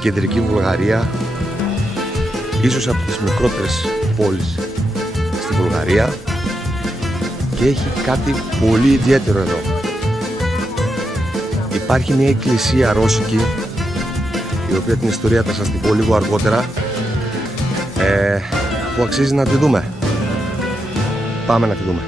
κεντρική Βουλγαρία, ίσως από τις μικρότερες πόλεις στη Βουλγαρία, και έχει κάτι πολύ ιδιαίτερο εδώ. Υπάρχει μια εκκλησία ρώσικη, η οποία την ιστορία θα σας την πω λίγο αργότερα, που αξίζει να τη δούμε. Πάμε να τη δούμε.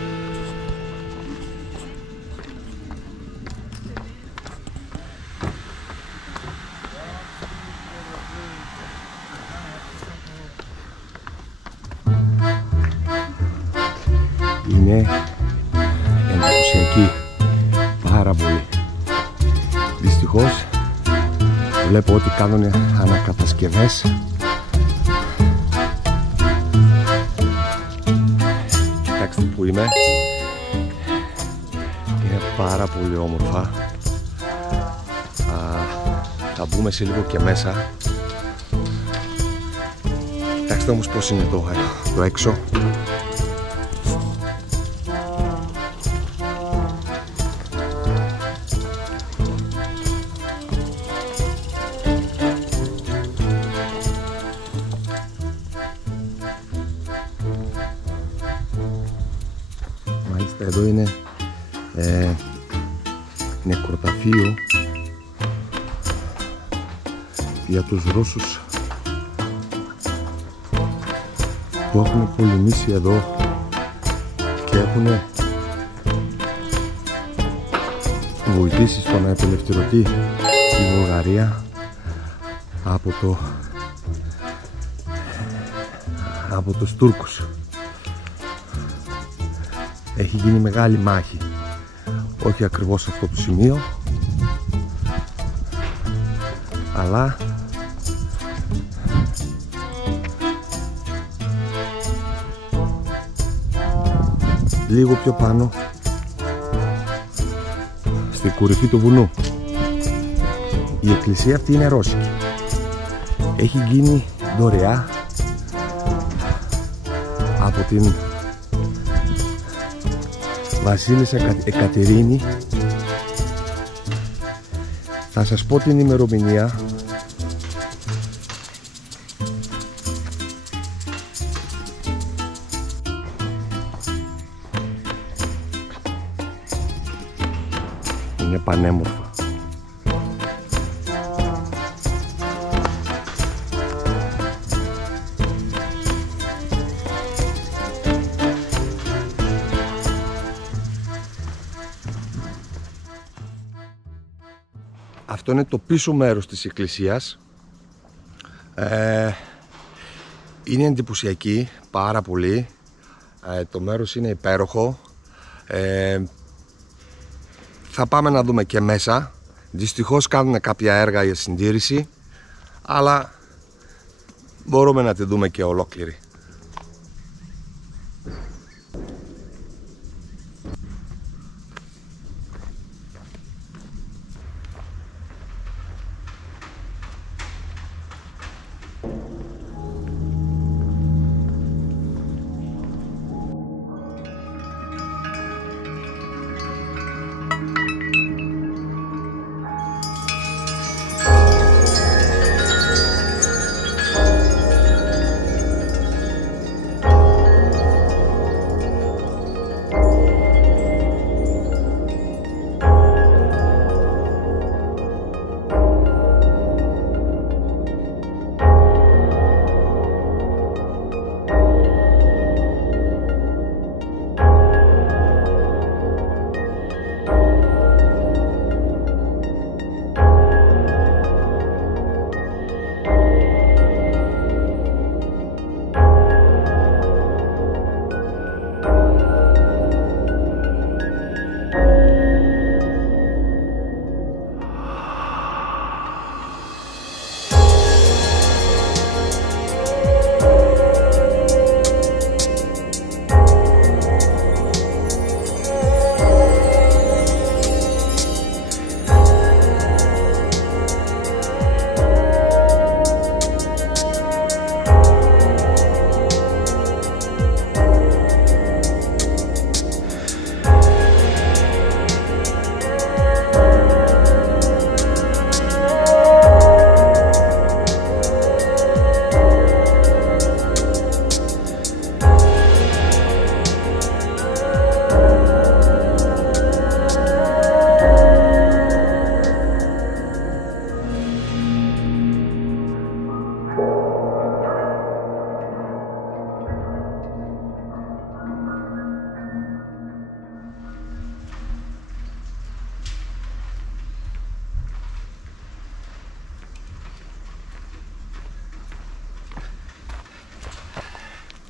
Είναι εντυπωσιακή πάρα πολύ. Δυστυχώς βλέπω ότι κάνουν ανακατασκευές. Κοιτάξτε που είμαι. Είναι πάρα πολύ όμορφα. Θα μπούμε σε λίγο και μέσα. Κοιτάξτε όμως πως είναι το έξω. Εδώ είναι νεκροταφείο για τους Ρώσους που έχουν πολεμήσει εδώ και έχουν βοηθήσει στο να απελευθερωθεί η Βουλγαρία από τους Τούρκους. Έχει γίνει μεγάλη μάχη, όχι ακριβώς σε αυτό το σημείο, αλλά λίγο πιο πάνω, στη κορυφή του βουνού. Η εκκλησία αυτή είναι ρώσικη. Έχει γίνει δωρεά από την Βασίλισσα Εκατερίνη. Θα σας πω την ημερομηνία. Είναι πανέμορφα. Αυτό είναι το πίσω μέρος της εκκλησίας. Είναι εντυπωσιακή πάρα πολύ. Το μέρος είναι υπέροχο. Θα πάμε να δούμε και μέσα. Δυστυχώς κάνουν κάποια έργα για συντήρηση, αλλά μπορούμε να τη δούμε και ολόκληρη.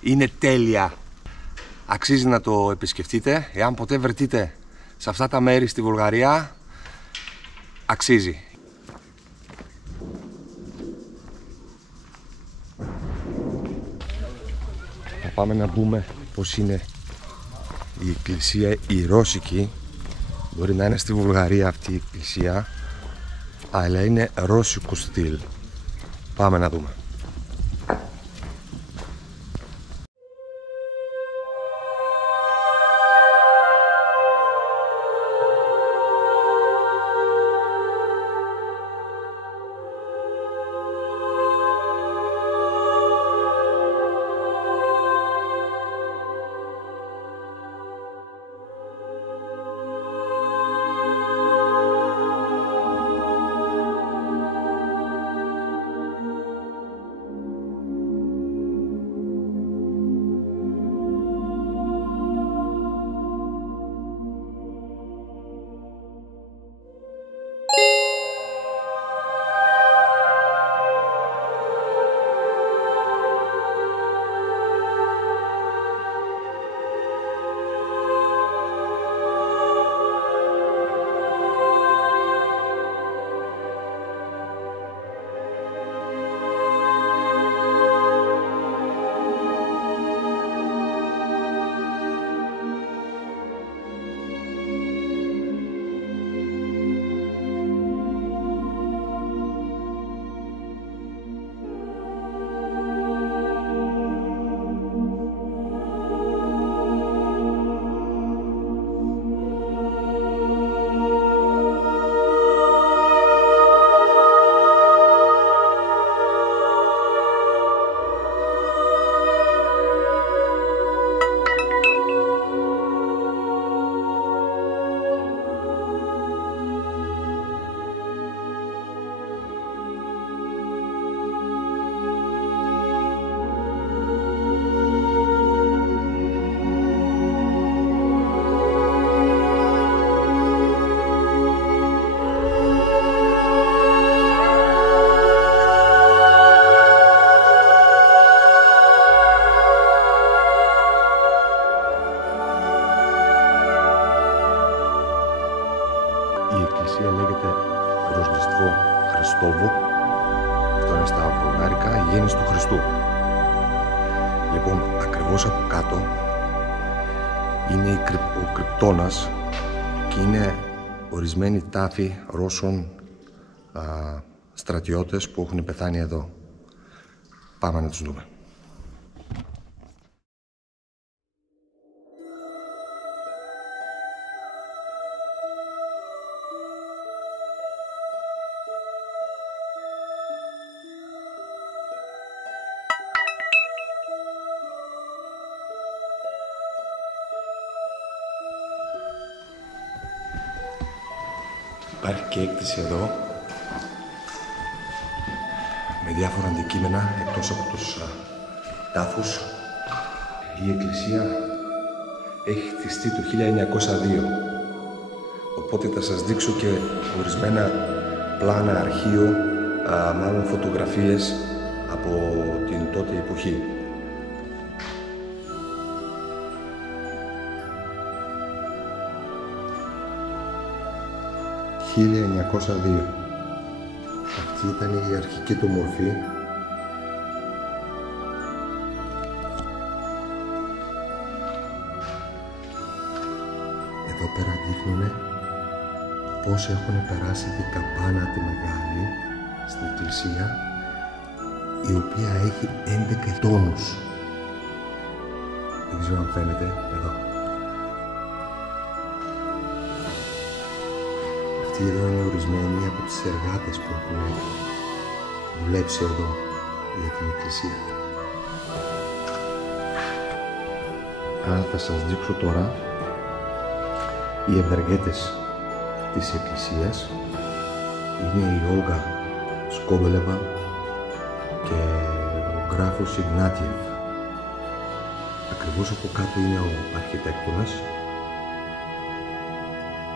Είναι τέλεια. Αξίζει να το επισκεφτείτε. Εάν ποτέ βρεθείτε σε αυτά τα μέρη στη Βουλγαρία, αξίζει. Θα πάμε να δούμε πως είναι η εκκλησία η Ρώσικη. Μπορεί να είναι στη Βουλγαρία αυτή η εκκλησία, αλλά είναι ρώσικο στυλ. Πάμε να δούμε. Η εκκλησία λέγεται Ροσντεστβό Χριστόβο. Αυτό είναι στα βουλγάρικα, η γέννηση του Χριστού. Λοιπόν, ακριβώς από κάτω είναι ο κρυπτόνας και είναι ορισμένοι τάφοι Ρώσων στρατιώτες που έχουν πεθάνει εδώ. Πάμε να τους δούμε. Υπάρχει και έκθεση εδώ με διάφορα αντικείμενα εκτός από τους τάφους. Η εκκλησία έχει χτιστεί το 1902, οπότε θα σας δείξω και ορισμένα πλάνα, αρχείο, μάλλον φωτογραφίες από την τότε εποχή. Το 1902. Αυτή ήταν η αρχική του μορφή. Εδώ πέρα δείχνουν πώς έχουν περάσει την καμπάνα τη μεγάλη στην εκκλησία, η οποία έχει 11 τόνους. Δεν ξέρω αν φαίνεται εδώ. Αυτοί εδώ είναι ορισμένοι από τις εργάτες που έχουν δουλέψει εδώ για την εκκλησία. Αν θα σας δείξω τώρα οι ευεργέτες της εκκλησίας, είναι η Όλγα Σκόβελεβα και ο γράφος Ιγνάτιεφ. Ακριβώς από κάτω είναι ο αρχιτέκτονας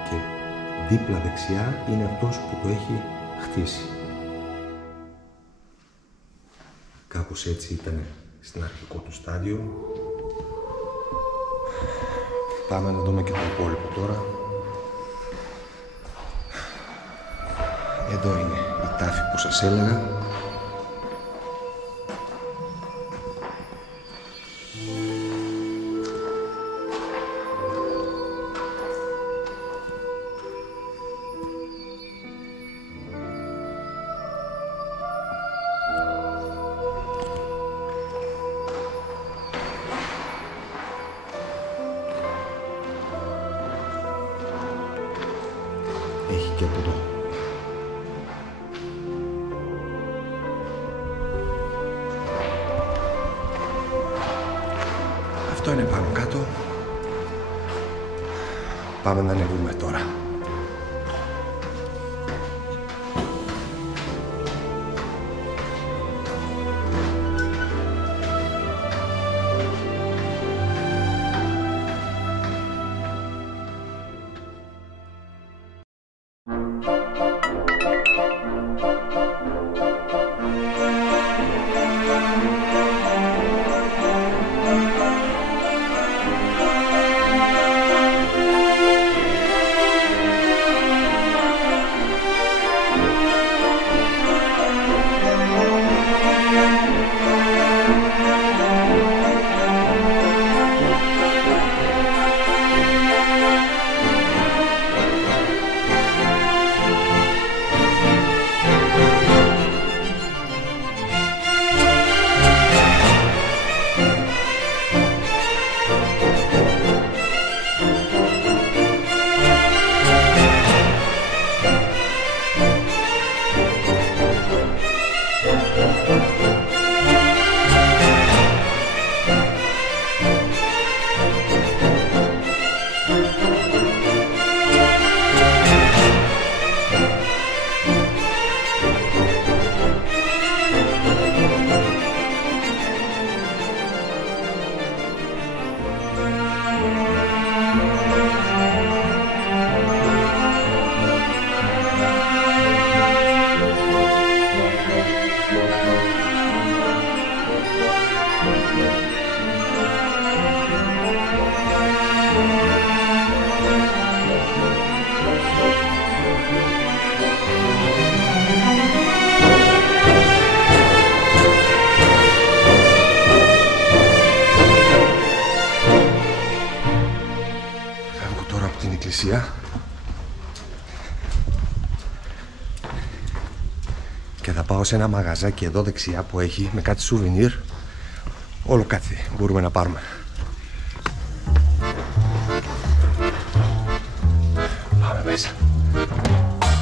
και δίπλα δεξιά είναι αυτός που το έχει χτίσει. Κάπως έτσι ήταν στην αρχικό του στάδιο. Πάμε να δούμε και το υπόλοιπο τώρα. Εδώ είναι η τάφη που σας έλεγα. Έχει και από εδώ. Αυτό είναι πάνω κάτω. Πάμε να ανεβούμε τώρα. Και θα πάω σε ένα μαγαζάκι εδώ δεξιά που έχει με κάτι σουβενίρ. Όλο κάτι μπορούμε να πάρουμε. Πάμε μέσα.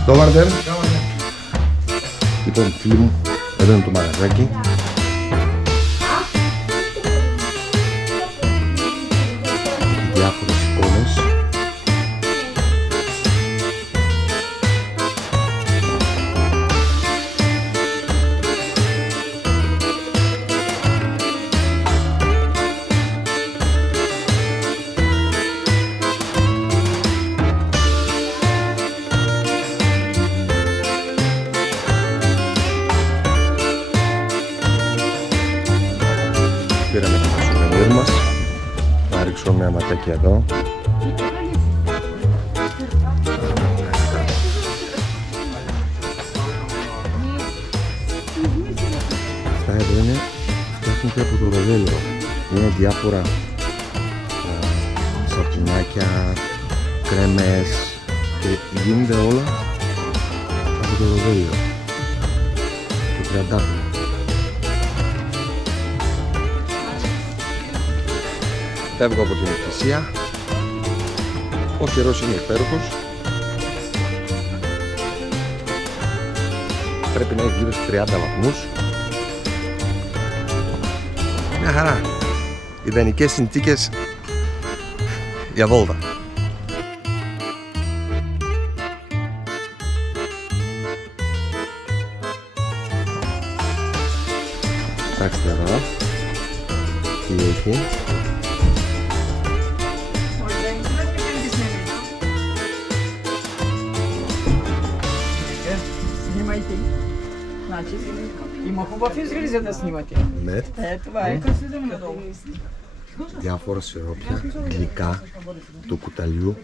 Ντόμαρντεν. Λοιπόν, φίλοι μου, εδώ είναι το μαγαζάκι. Έχει διάφορες εικόνες. Πήραμε και το σουβενίρ μας. Να ρίξω μια ματάκι εδώ. Αυτά εδώ είναι, φτιάχνουν και από το ροδέλιο. Είναι διάφορα σαπουνάκια, κρέμες και γίνονται όλα από το ροδέλιο. Το τριαντάφυλλο. Φεύγω από την εκκλησία. Ο καιρός είναι υπέροχος. Πρέπει να είναι γύρω στους 30 βαθμούς. Μια χαρά. Ιδανικές συνθήκες για βόλτα. Κοιτάξτε εδώ τι έχει. значи. Има хубав изглед за да снимате. Ναι. Това е. Διάφορα σιρόπια, γλυκά του κουταλιού.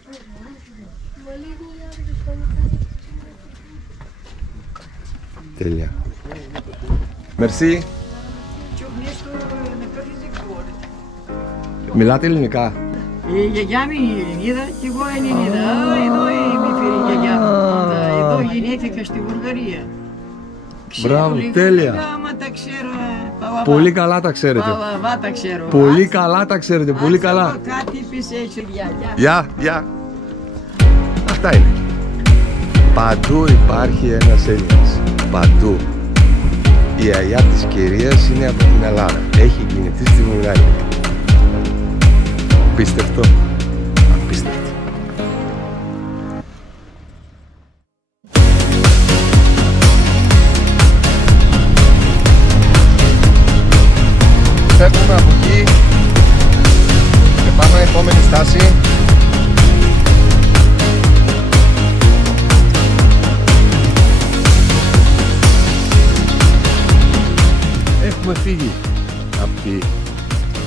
Τέλεια. Μερσή. Чух нещо на какъв език говорите. Μιλάτε ελληνικά? И γιαγιά ми Нида, ти го е Нида. Едно и ми фери γιαγιά. Едно γεννήθηκα στη Βουλγαρία. Μπράβο, τέλεια. Άμα τα ξέρω, παβαβά. Πολύ καλά τα ξέρετε. Παβαβά τα ξέρω. Πολύ καλά τα ξέρετε, πολύ καλά. Κάτι είπες έτσι, γιαγιά. Γεια. Αυτά είναι. Παντού υπάρχει ένας Έλληνας. Παντού. Η γιαγιά της κυρίας είναι από την Ελλάδα. Έχει κινηθεί στη Βουλγαρία. Απίστευτο. Απίστευτο. Φεύγουμε από εκεί και πάμε επόμενη στάση. Έχουμε φύγει από τη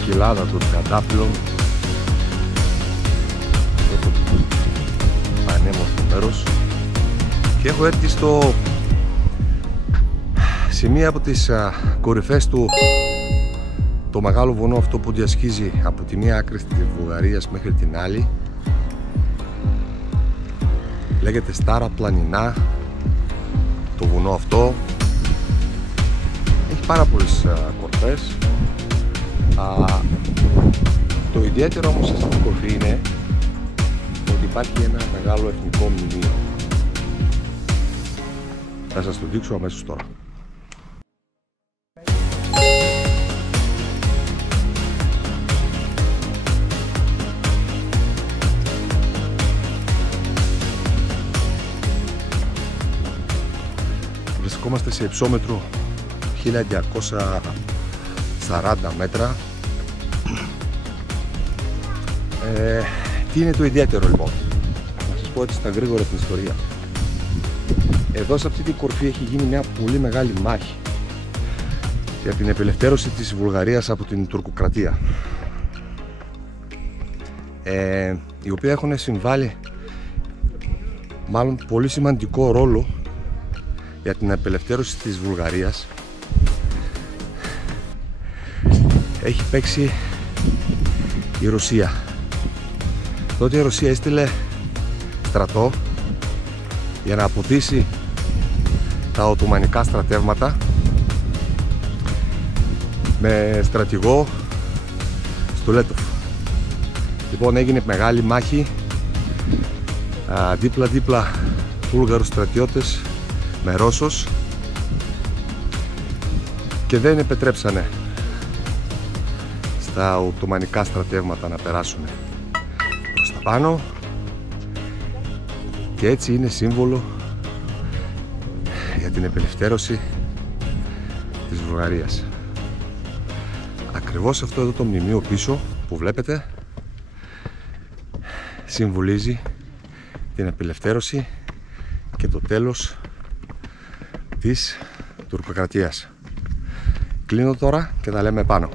κοιλάδα των Τραντάφυλλων, αυτό το πανέμορφο μέρος, και έχω έρθει σε μία από τις κορυφές του, το μεγάλο βουνό αυτό που διασχίζει από τη μία άκρη της Βουλγαρίας μέχρι την άλλη. Λέγεται Στάρα Πλανινά το βουνό αυτό. Έχει πάρα πολλές κορφές. Το ιδιαίτερο όμως σε αυτή την κορφή είναι ότι υπάρχει ένα μεγάλο εθνικό μνημείο. Θα σας το δείξω αμέσως τώρα. Βρισκόμαστε σε υψόμετρο 1240 μέτρα. Τι είναι το ιδιαίτερο λοιπόν? Να σας πω έτσι στα γρήγορα την ιστορία. Εδώ σε αυτή την κορφή έχει γίνει μια πολύ μεγάλη μάχη για την απελευθέρωση της Βουλγαρίας από την τουρκοκρατία, η οποία έχουν συμβάλει μάλλον πολύ σημαντικό ρόλο για την απελευθέρωση της Βουλγαρίας. Έχει παίξει η Ρωσία. Τότε η Ρωσία έστειλε στρατό για να αποτίσει τα Οθωμανικά στρατεύματα με στρατηγό Στολέτοφ. Λοιπόν, έγινε μεγάλη μάχη, δίπλα-δίπλα Βούλγαρους στρατιώτες με Ρώσους, και δεν επιτρέψανε στα Οθωμανικά στρατεύματα να περάσουν προς τα πάνω, και έτσι είναι σύμβολο για την απελευθέρωση της Βουλγαρίας. Ακριβώς αυτό εδώ το μνημείο πίσω που βλέπετε συμβολίζει την απελευθέρωση και το τέλος της τουρκοκρατίας. Κλείνω τώρα και τα λέμε πάνω.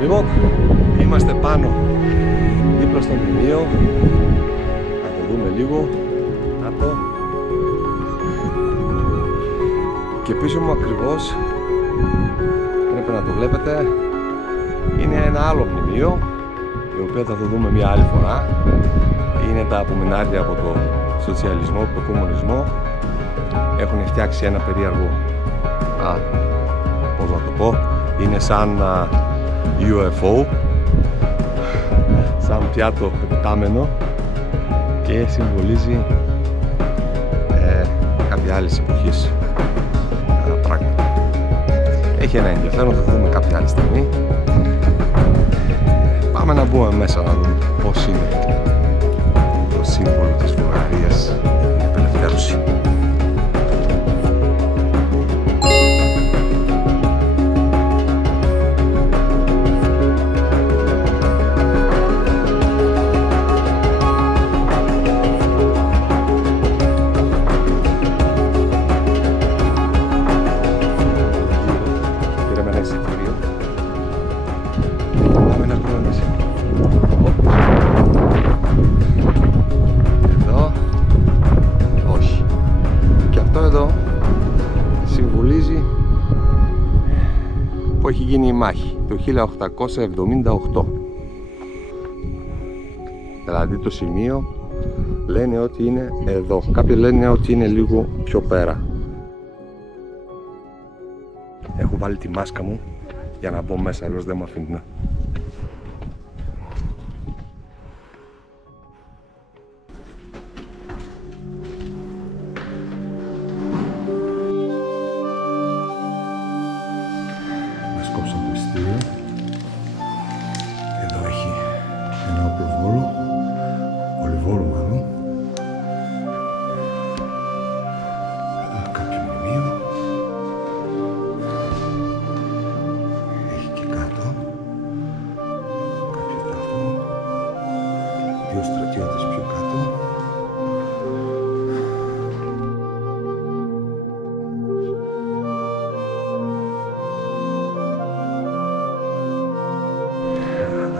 Λοιπόν, είμαστε πάνω δίπλα στο μνημείο. Θα το δούμε λίγο. Να το. Και πίσω μου ακριβώς, πρέπει να το βλέπετε, είναι ένα άλλο μνημείο, το οποίο θα το δούμε μια άλλη φορά. Είναι τα απομεινάρια από το σοσιαλισμό, από το κομμουνισμό. Έχουν φτιάξει ένα περίεργο, πώς να το πω, Είναι σαν UFO, σαν πιάτο πετάμενο και συμβολίζει κάποια άλλη εποχής πράγματα. Έχει ένα ενδιαφέρον, θα δούμε κάποια άλλη στιγμή. Πάμε να μπούμε μέσα να δούμε πώς είναι το σύμβολο της Βουλγαρίας για την απελευθέρωση. Που έχει γίνει η μάχη το 1878. Δηλαδή το σημείο λένε ότι είναι εδώ, κάποιοι λένε ότι είναι λίγο πιο πέρα. Έχω βάλει τη μάσκα μου για να μπω μέσα, αλλιώς δεν με αφήνει. Εδώ έχει ένα οπλοβόλο, πολυβόλο μάλλον. Εδώ κάποιο μνημείο. Έχει και κάτω κάποιο σταθμό. Δύο στρατιώτες πιο κάτω.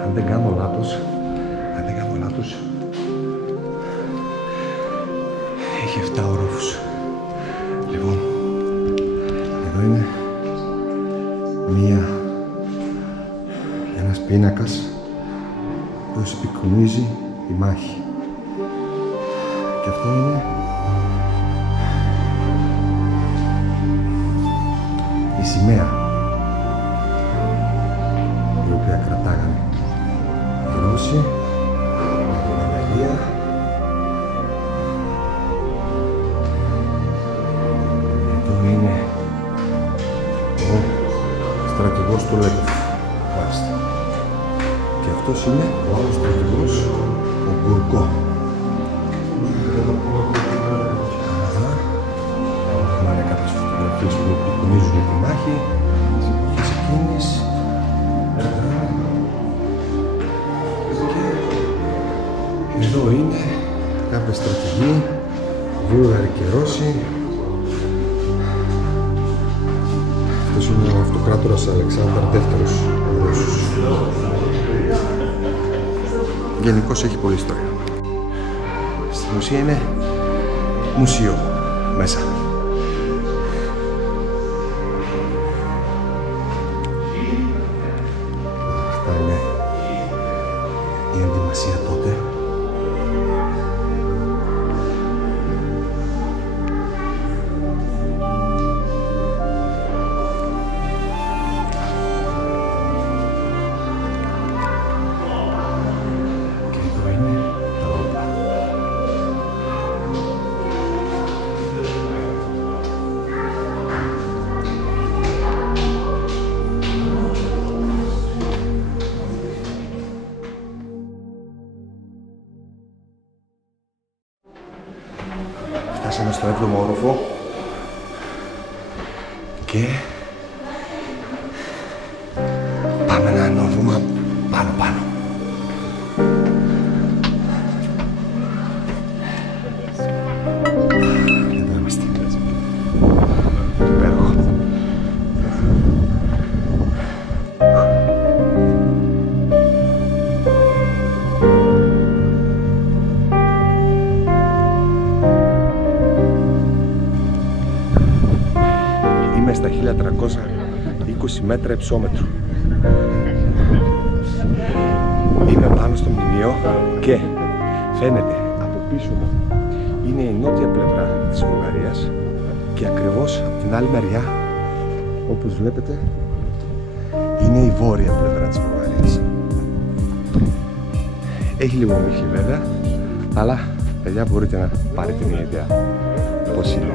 Αν δεν κάνω λάθος, έχει 7 ορόφους. Λοιπόν, εδώ είναι ένας πίνακας που επικοινωνίζει η μάχη. Και αυτό είναι η σημαία η οποία κρατάγανε οι Ρώσοι με την Αγία. Εδώ είναι ο στρατηγός του Λέτοφ, μάλιστα. Και αυτός είναι ο άλλος στρατηγός, ο Γκουρκό. Είναι κάποιες φωτογραφίες που απεικονίζουν τη μάχη της εποχής εκείνης. Εδώ είναι κάποια στρατηγοί, Βούλγαροι και Ρώσοι. Αυτός είναι ο αυτοκράτορας Αλεξάνδρ Δεύτερος, ο Ρώσος. Γενικώς έχει πολλή ιστορία. Στην ουσία είναι μουσείο μέσα. Αυτά είναι η ενδυμασία τότε. Φτάσαμε στο 7ο όροφο και πάμε να ανέβουμε πάνω. Εδώ είμαστε. Υπέροχο. Είμαι στα 1320 μέτρα υψόμετρου. Είμαι πάνω στο μνημείο και φαίνεται από πίσω μου είναι η νότια πλευρά της Βουλγαρίας και ακριβώς από την άλλη μεριά, όπως βλέπετε, βόρεια πλευρά της Βουλγαρίας. Έχει λίγο μύχη βέβαια, αλλά παιδιά μπορείτε να πάρετε μια ιδέα πώς είναι.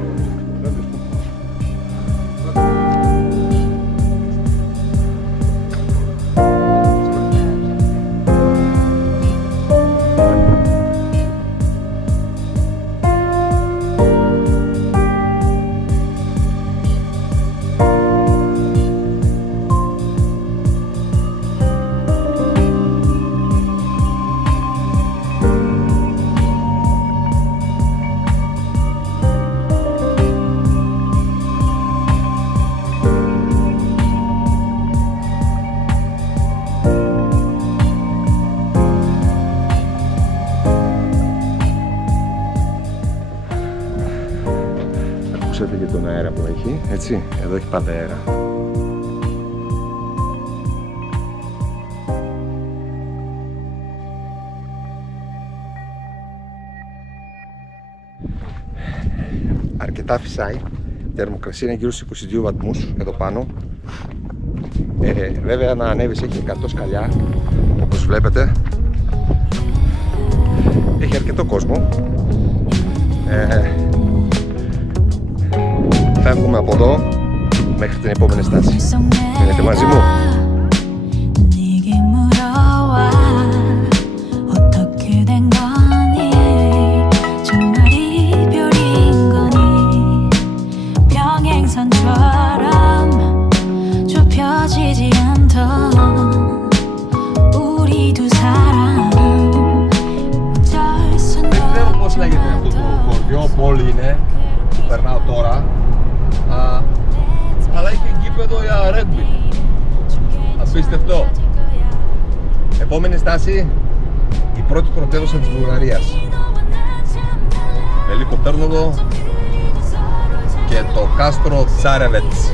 Ακούσατε και τον αέρα που έχει, έτσι, εδώ έχει πάντα αέρα. Αρκετά φυσάει, η θερμοκρασία είναι γύρω στους 22 βαθμούς εδώ πάνω. Βέβαια να ανέβεις έχει 100 σκαλιά, όπως βλέπετε. Έχει αρκετό κόσμο. Φεύγουμε από εδώ μέχρι την επόμενη στάση. Μείνετε μαζί μου. Δεν ξέρω πώς λέγεται αυτό το χωριό, πόλη είναι που περνάω τώρα, αλλά έχει γήπεδο για ρέγμπι. Απίστευτο. Επόμενη στάση, η πρώτη πρωτεύουσα της Βουλγαρίας. Ελικοπτέρνοδο και το κάστρο Τσάρεβετς.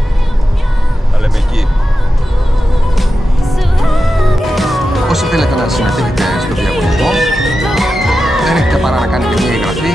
Τα λέμε εκεί. Όσοι θέλετε να συμμετέχετε στο διαγωνισμό, δεν έχετε παρά να κάνετε μια εγγραφή